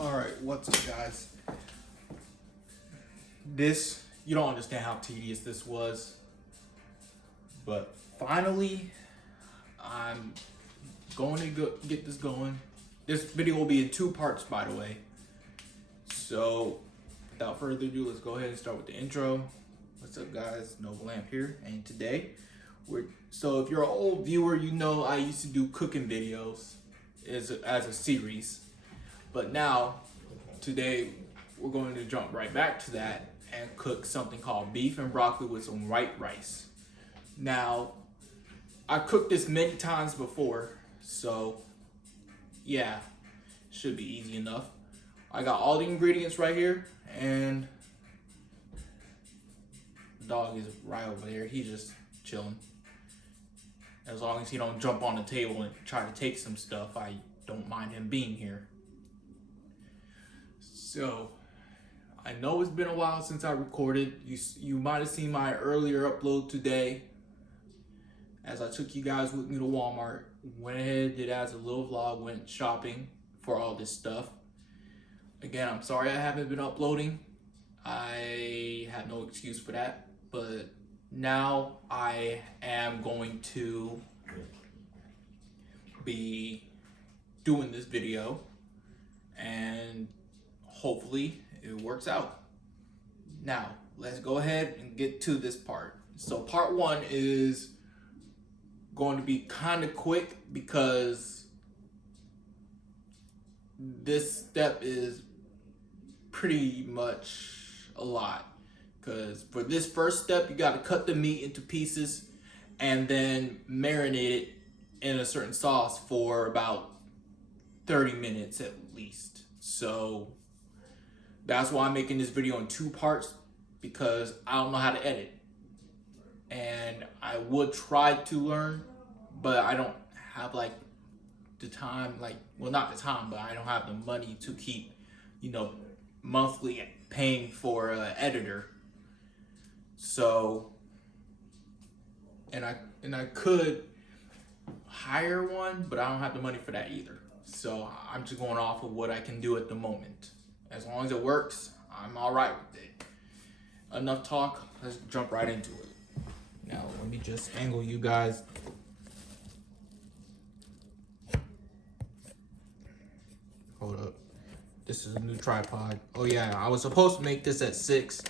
Alright, what's up guys? You don't understand how tedious this was, but finally, I'm going to get this going. This video will be in 2 parts, by the way. So, without further ado, let's go ahead and start with the intro. What's up guys, Nova Lamp here, and today, so if you're an old viewer, you know I used to do cooking videos as a series. But now, today, we're going to jump right back to that and cook something called beef and broccoli with some white rice. Now, I cooked this many times before, so yeah, should be easy enough. I got all the ingredients right here, and the dog is right over there. He's just chilling. As long as he don't jump on the table and try to take some stuff, I don't mind him being here. So, I know it's been a while since I recorded. You might have seen my earlier upload today, as I took you guys with me to Walmart. Went ahead, did as a little vlog, went shopping for all this stuff. Again, I'm sorry I haven't been uploading. I have no excuse for that, but now I am going to be doing this video, and hopefully it works out. Now, let's go ahead and get to this part. So part 1 is going to be kind of quick because this step is pretty much a lot. Because for this first step, you got to cut the meat into pieces and then marinate it in a certain sauce for about 30 minutes at least. So that's why I'm making this video in 2 parts, because I don't know how to edit. And I would try to learn, but I don't have like the time, well, not the time, but I don't have the money to keep, monthly paying for an editor. So, and I could hire one, but I don't have the money for that either. So I'm just going off of what I can do at the moment. As long as it works, I'm all right with it. Enough talk, let's jump right into it. Now, let me just angle you guys. Hold up. This is a new tripod. Oh yeah, I was supposed to make this at 6,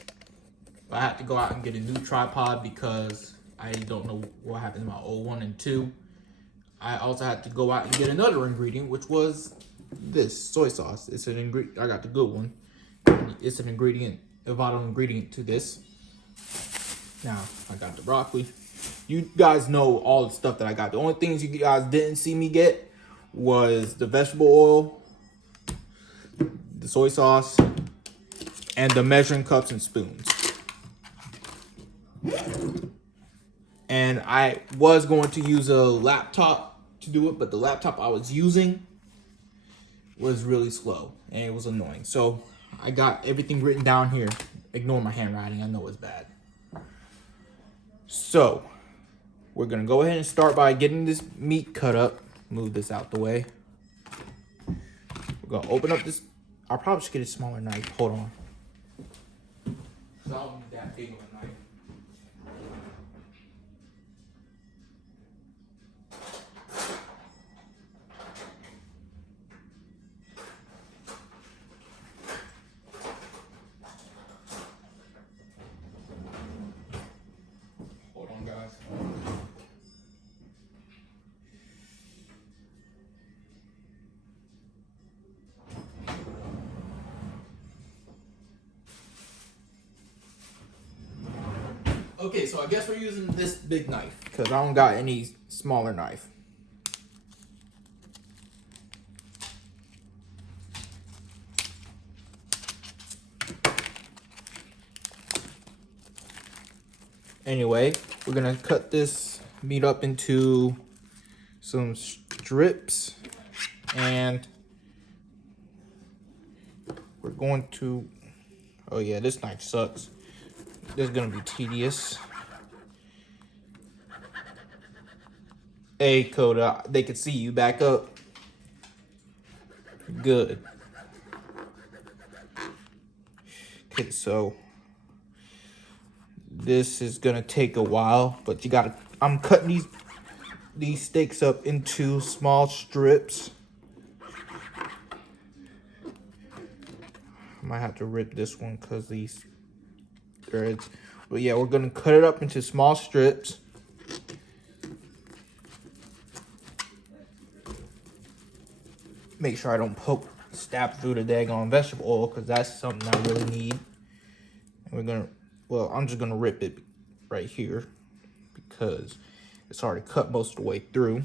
but I had to go out and get a new tripod because I don't know what happened to my old one. And 2, I also had to go out and get another ingredient, which was this soy sauce. It's an ingredient. I got the good one. It's an ingredient, a vital ingredient to this. Now I got the broccoli. You guys know all the stuff that I got. The only things you guys didn't see me get was the vegetable oil, the soy sauce, and the measuring cups and spoons. And I was going to use a laptop to do it, but the laptop I was using was really slow and it was annoying. So I got everything written down here. Ignore my handwriting, I know it's bad. So we're gonna go ahead and start by getting this meat cut up. Move this out the way. We're gonna open up this. I'll probably just get a smaller knife. Hold on. I don't need that big of a knife. Hold on, guys. Okay, so I guess we're using this big knife because I don't got any smaller knife. Anyway, we're gonna cut this meat up into some strips, and we're going to, oh yeah, this knife sucks. This is gonna be tedious. Hey, Coda, they can see you. Back up. Good. Okay, so this is gonna take a while, but you gotta. I'm cutting these steaks up into small strips. I might have to rip this one because these threads. But yeah, we're gonna cut it up into small strips. Make sure I don't stab through the daggone vegetable oil because that's something I really need. And we're gonna, well, I'm just gonna rip it right here because it's already cut most of the way through.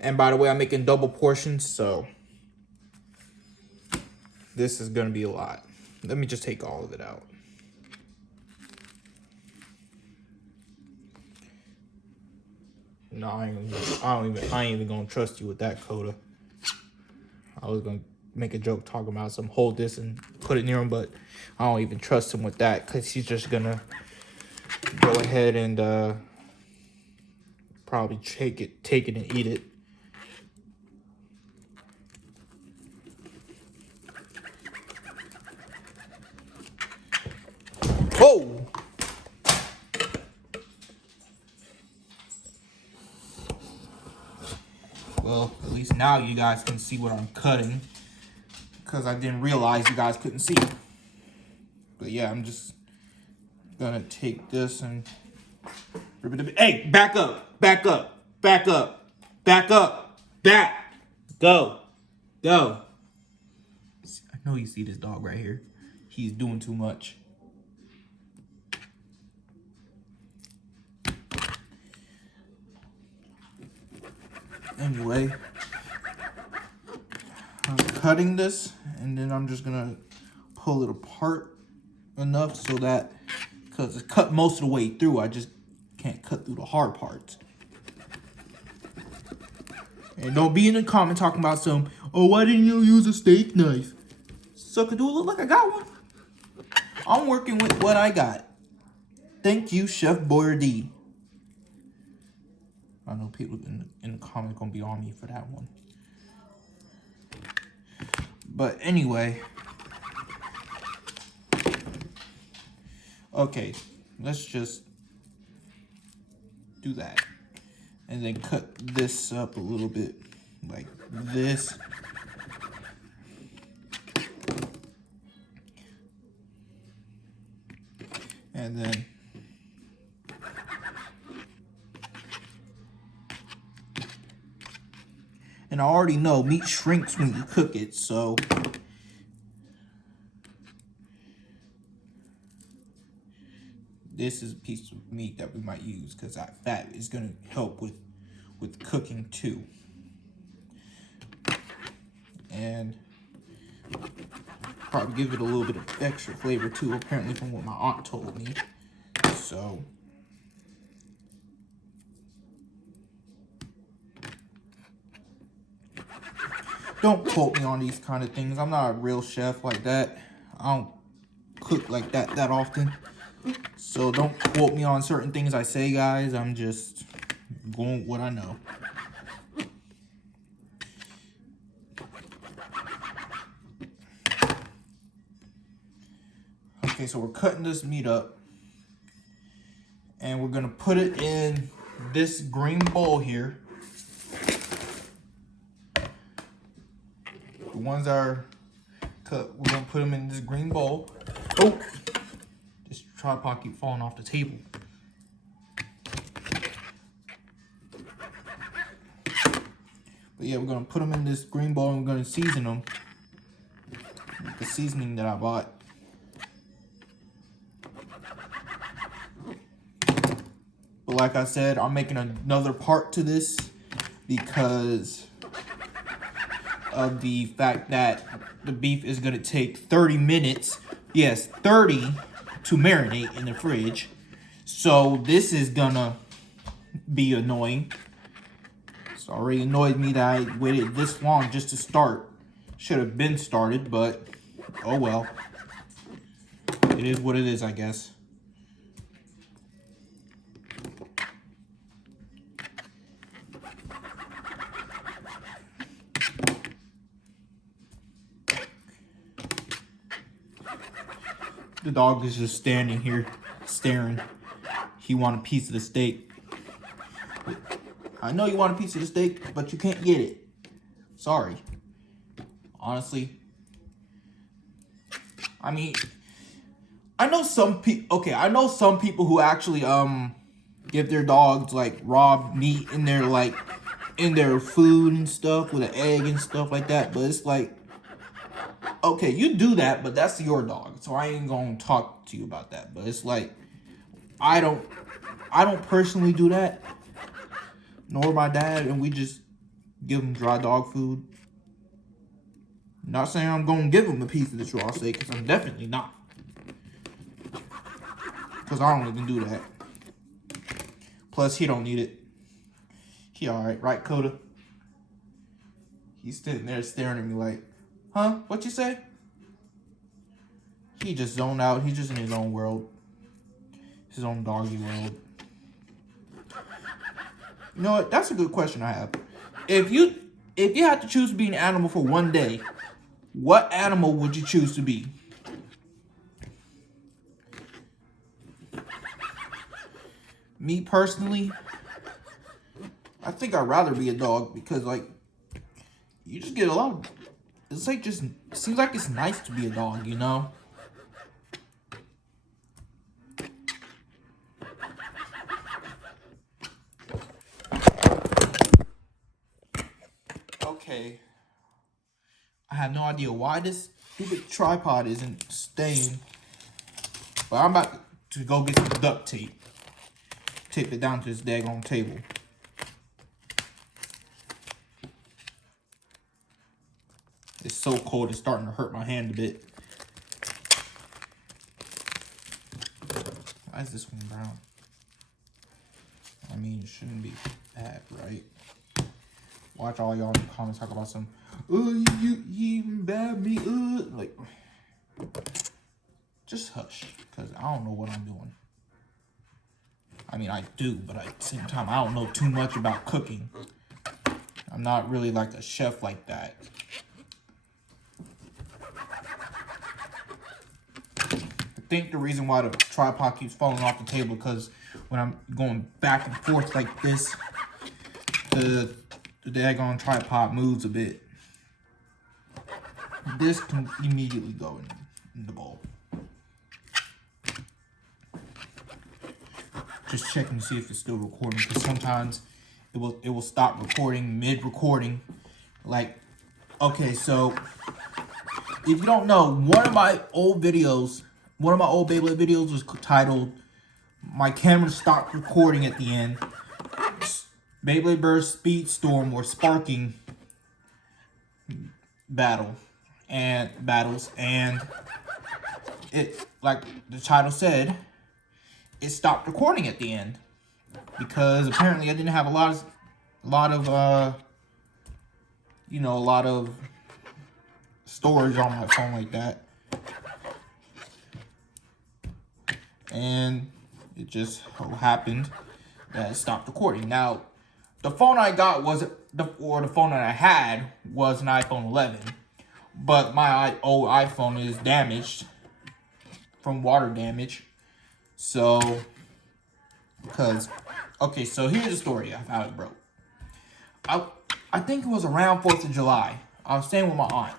And by the way, I'm making double portions, so this is gonna be a lot. Let me just take all of it out. No, I ain't even gonna trust you with that, Coda. I was gonna make a joke talking about some hold this and put it near him, but I don't even trust him with that because he's just gonna go ahead and probably take it and eat it. Oh! Well, at least now you guys can see what I'm cutting because I didn't realize you guys couldn't see. But yeah, I'm just gonna take this and rip it. Hey, back up, back up, back up, back up, back. Go. I know you see this dog right here. He's doing too much. Anyway, I'm cutting this and then I'm just gonna pull it apart enough so that, because it's cut most of the way through, I just can't cut through the hard parts. And don't be in the comment talking about some, oh, why didn't you use a steak knife? Sucker, do it look like I got one? I'm working with what I got. Thank you, Chef Boyardee. I know people in the comments gonna be on me for that one. But anyway. Okay, let's just do that. And then cut this up a little bit like this. And then I already know meat shrinks when you cook it, so this is a piece of meat that we might use because that fat is gonna help with cooking too. And probably give it a little bit of extra flavor too, apparently from what my aunt told me. So don't quote me on these kind of things. I'm not a real chef like that. I don't cook like that often. So don't quote me on certain things I say, guys. I'm just going with what I know. Okay, so we're cutting this meat up. And we're gonna put it in this green bowl here. The ones that are cut, we're gonna put them in this green bowl. Oh, this tripod keep falling off the table. But yeah, we're gonna put them in this green bowl and we're gonna season them with the seasoning that I bought. But like I said, I'm making another part to this because of the fact that the beef is gonna take 30 minutes. Yes, 30 to marinate in the fridge. So this is gonna be annoying. It's already annoyed me that I waited this long just to start. Should have been started, but oh well. It is what it is, I guess. The dog is just standing here, staring. He want a piece of the steak. I know you want a piece of the steak, but you can't get it. Sorry. Honestly. I mean, I know some people. Okay, I know some people who actually give their dogs like raw meat in their food and stuff with an egg and stuff like that. But it's like, okay, you do that, but that's your dog, so I ain't gonna talk to you about that. But it's like, I don't personally do that, nor my dad, and we just give him dry dog food. Not saying I'm gonna give him a piece of this raw steak, because I'm definitely not. Because I don't even do that. Plus, he don't need it. He alright, right, Coda? He's sitting there staring at me like, huh? What you say? He just zoned out. He's just in his own world. His own doggy world. You know what? That's a good question I have. If you had to choose to be an animal for one day, what animal would you choose to be? Me personally, I think I'd rather be a dog because, like, you just get a lot of... It's like just... It seems like it's nice to be a dog, you know? Okay. I have no idea why this stupid tripod isn't staying. But I'm about to go get some duct tape. Tape it down to this daggone table. It's so cold, it's starting to hurt my hand a bit. Why is this one brown? I mean, it shouldn't be bad, right? Watch all y'all in the comments talk about some, you even bad me, like, just hush, because I don't know what I'm doing. I mean, I do, but at the same time, I don't know too much about cooking. I'm not really like a chef like that. I think the reason why the tripod keeps falling off the table because when I'm going back and forth like this, the daggone tripod moves a bit. This can immediately go in the bowl. Just checking to see if it's still recording, because sometimes it will stop recording mid-recording. Like, okay, so if you don't know, one of my old Beyblade videos was titled "My Camera Stopped Recording at the End." Beyblade Burst Speedstorm or Sparking battles, and it, like the title said, it stopped recording at the end because apparently I didn't have a lot of storage on my phone like that, and it just so happened that it stopped recording. Now, the phone I got the phone that I had was an iPhone 11, but my old iPhone is damaged from water damage. So, okay, so here's the story of how it broke. I think it was around 4th of July. I was staying with my aunt.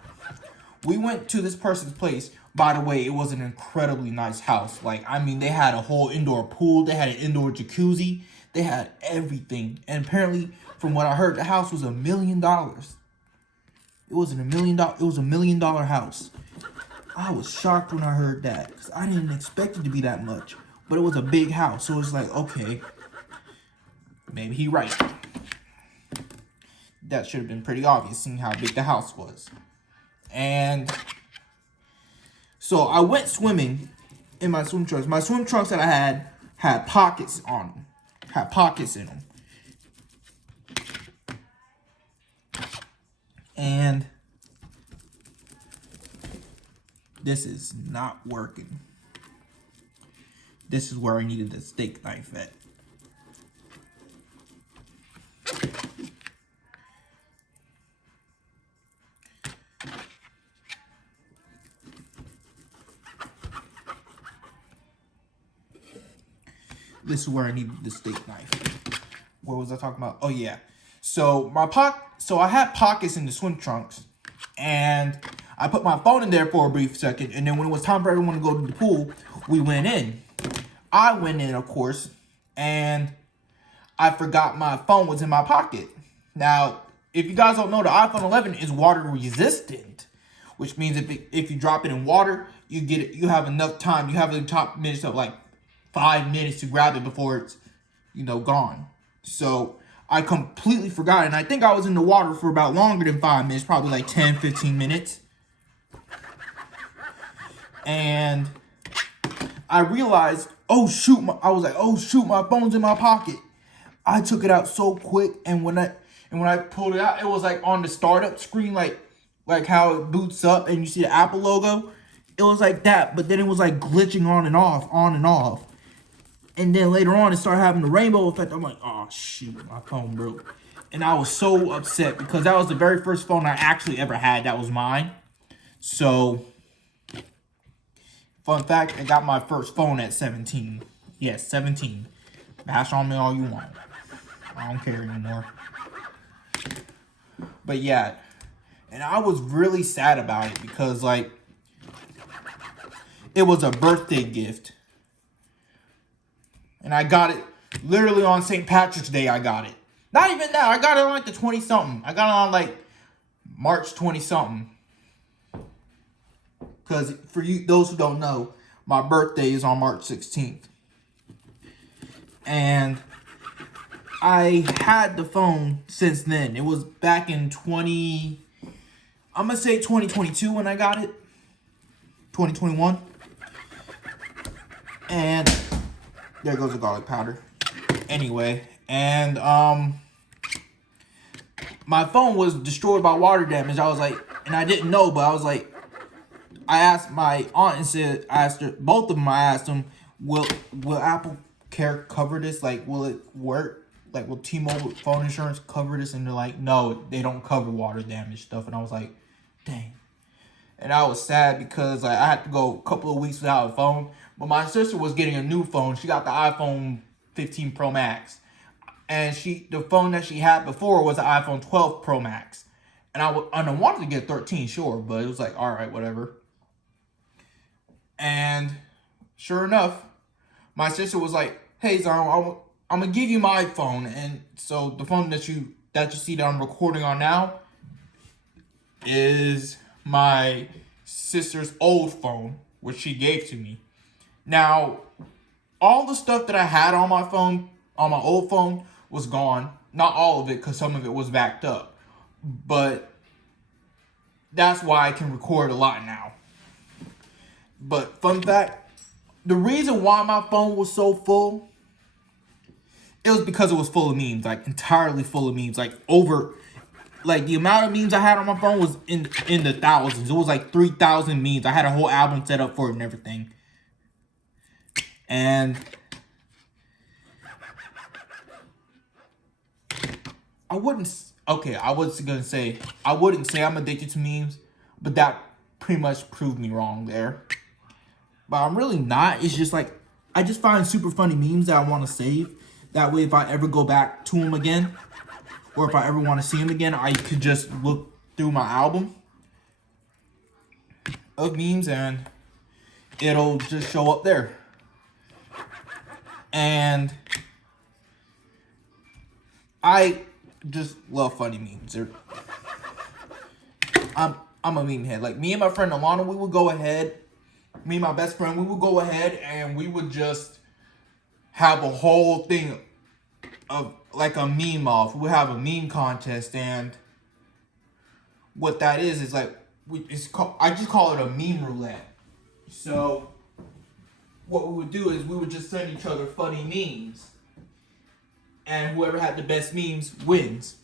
We went to this person's place. By the way, it was an incredibly nice house. Like, I mean, they had a whole indoor pool. They had an indoor jacuzzi. They had everything. And apparently, from what I heard, the house was $1 million. It was $1 million house. I was shocked when I heard that, because I didn't expect it to be that much. But it was a big house, so it's like, okay, maybe he right. That should have been pretty obvious, seeing how big the house was. And so I went swimming in my swim trunks. My swim trunks that I had pockets on them. Had pockets in them. And this is not working. This is where I needed the steak knife at. this is where I needed the steak knife. What was I talking about? Oh yeah. So I had pockets in the swim trunks, and I put my phone in there for a brief second, and then when it was time for everyone to go to the pool, we went in. I went in, of course, and I forgot my phone was in my pocket. Now, if you guys don't know, the iPhone 11 is water resistant, which means if you drop it in water, you have enough time. You have the top minutes of like 5 minutes to grab it before it's, gone. So I completely forgot, and I think I was in the water for about longer than 5 minutes, probably like 10, 15 minutes. And I realized, oh shoot, my phone's in my pocket. I took it out so quick, and when I pulled it out, it was like on the startup screen, like how it boots up and you see the Apple logo. It was like that, but then it was like glitching on and off. And then later on, it started having the rainbow effect. I'm like, oh shoot, my phone broke. And I was so upset because that was the very first phone I actually ever had that was mine. So, fun fact, I got my first phone at 17. Yes, 17. Bash on me all you want. I don't care anymore. But yeah, and I was really sad about it because, like, it was a birthday gift. And I got it literally on St. Patrick's Day. I got it. Not even that. I got it on like the 20-something. I got it on like March 20-something. Because for you, those who don't know, my birthday is on March 16th. And I had the phone since then. It was back in I'm going to say 2022 when I got it. 2021. And there goes the garlic powder. Anyway, and my phone was destroyed by water damage. I was like, and I didn't know, but I was like, I asked my aunt and said, I asked her, both of them, I asked them, will Apple Care cover this? Like, will it work? Like, will T-Mobile phone insurance cover this? And they're like, no, they don't cover water damage stuff. And I was like, dang. And I was sad because like, I had to go a couple of weeks without a phone. But my sister was getting a new phone. She got the iPhone 15 Pro Max. And the phone that she had before was the iPhone 12 Pro Max. And I wanted to get 13, sure. But it was like, all right, whatever. And sure enough, my sister was like, hey, Zion, I'm going to give you my phone. And so the phone that you see that I'm recording on now is my sister's old phone, which she gave to me. Now, all the stuff that I had on my phone, on my old phone, was gone. Not all of it, because some of it was backed up. But that's why I can record a lot now. But fun fact, the reason why my phone was so full, it was because it was full of memes, like entirely full of memes, like the amount of memes I had on my phone was in the thousands. It was like 3,000 memes. I had a whole album set up for it and everything. And I wouldn't say I'm addicted to memes, but that pretty much proved me wrong there. But I'm really not. It's just like, I just find super funny memes that I want to save. That way, if I ever go back to them again, or if I ever want to see them again, I could just look through my album of memes and it'll just show up there. And I just love funny memes. I'm a meme head. Like, me and my friend Alana, me and my best friend, we would go ahead and we would just have a whole thing of like a meme off. We would have a meme contest, and what that is like, I just call it a meme roulette. So what we would do is we would just send each other funny memes, and whoever had the best memes wins.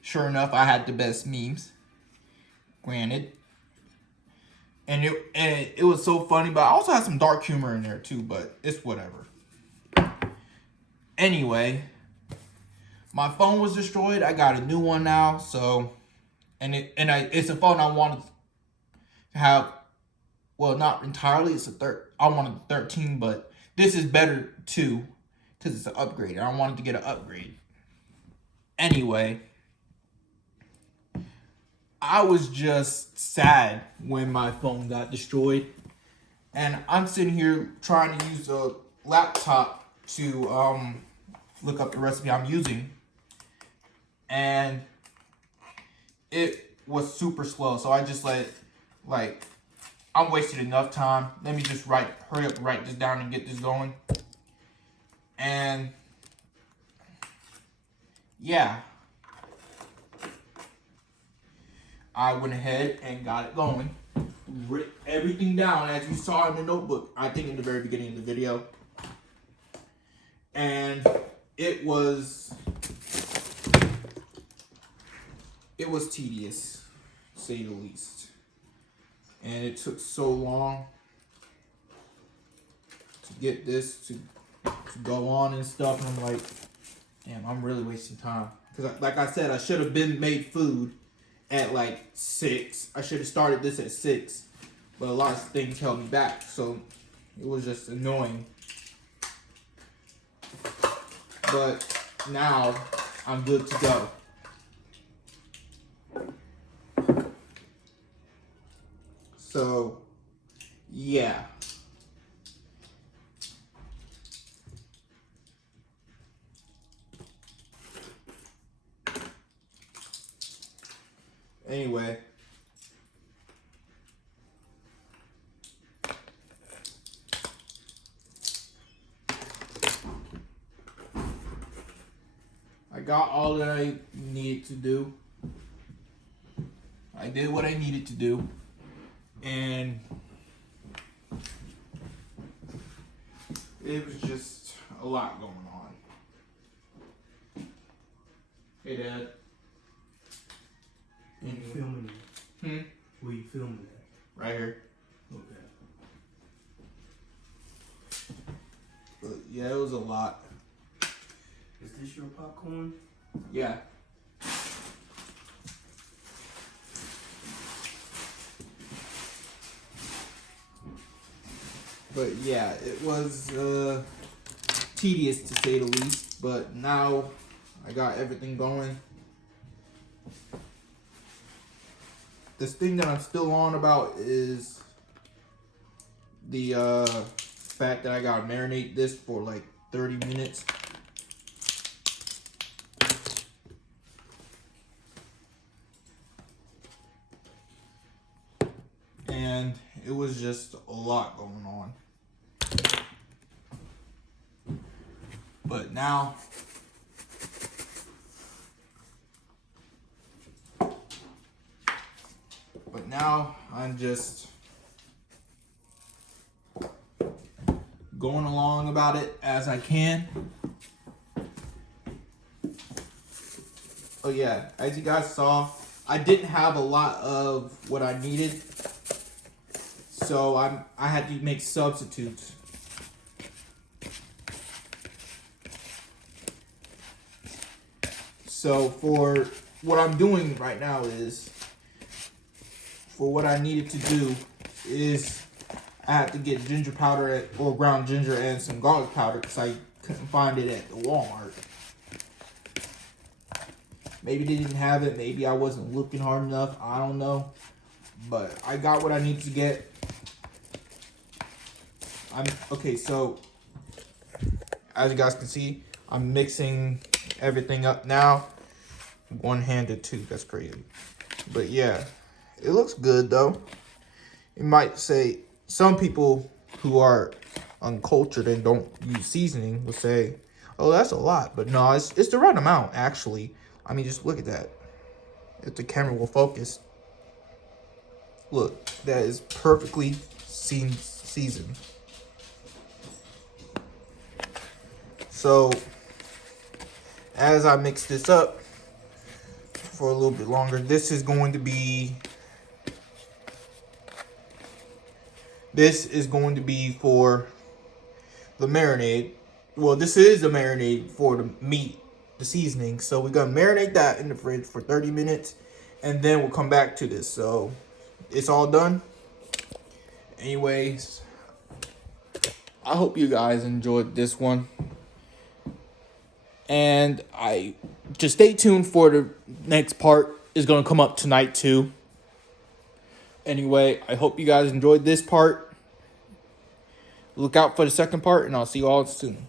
Sure enough, I had the best memes, granted, and it was so funny. But I also had some dark humor in there too. But it's whatever. Anyway, my phone was destroyed. I got a new one now. So, it's a phone I wanted to have. Well, not entirely. I wanted 13, but this is better too. because it's an upgrade. I wanted to get an upgrade. Anyway, I was just sad when my phone got destroyed. And I'm sitting here trying to use a laptop to look up the recipe I'm using. And it was super slow. So I just I'm wasting enough time. Let me just hurry up, write this down and get this going. And yeah, I went ahead and got it going. Wrote everything down as you saw in the notebook, I think in the very beginning of the video. And it was tedious, to say the least. And it took so long to get this to go on and stuff. And I'm like, damn, I'm really wasting time. Because like I said, I should have made food at like 6. I should have started this at 6. But a lot of things held me back. So it was just annoying. But now I'm good to go. So, yeah. Anyway. I got all that I needed to do. I did what I needed to do. And it was just a lot going on. Hey, Dad. Where you filming it? Where you filming it? Right here. Okay. But yeah, it was a lot. Is this your popcorn? Yeah. But yeah, it was tedious to say the least. But now I got everything going. This thing that I'm still on about is the fact that I gotta marinate this for like 30 minutes. And it was just a lot going on. But now I'm just going along about it as I can. Oh yeah, as you guys saw, I didn't have a lot of what I needed. So I had to make substitutes. So for what I'm doing right now is, for what I needed to do is I had to get ginger powder or ground ginger and some garlic powder because I couldn't find it at the Walmart. Maybe they didn't have it. Maybe I wasn't looking hard enough. I don't know. But I got what I needed to get. Okay, so as you guys can see, I'm mixing everything up now. One-handed too, that's crazy. But yeah, it looks good though. You might say, some people who are uncultured and don't use seasoning will say, oh, that's a lot. But no, it's the right amount actually. I mean, just look at that. If the camera will focus. Look, that is perfectly seasoned. So, as I mix this up for a little bit longer, this is going to be for the marinade. Well, this is a marinade for the meat, the seasoning. So we're gonna marinate that in the fridge for 30 minutes, and then we'll come back to this. So it's all done. Anyways, I hope you guys enjoyed this one. And I just stay tuned for the next part. Is going to come up tonight too. Anyway, I hope you guys enjoyed this part. Look out for the second part, and I'll see you all soon.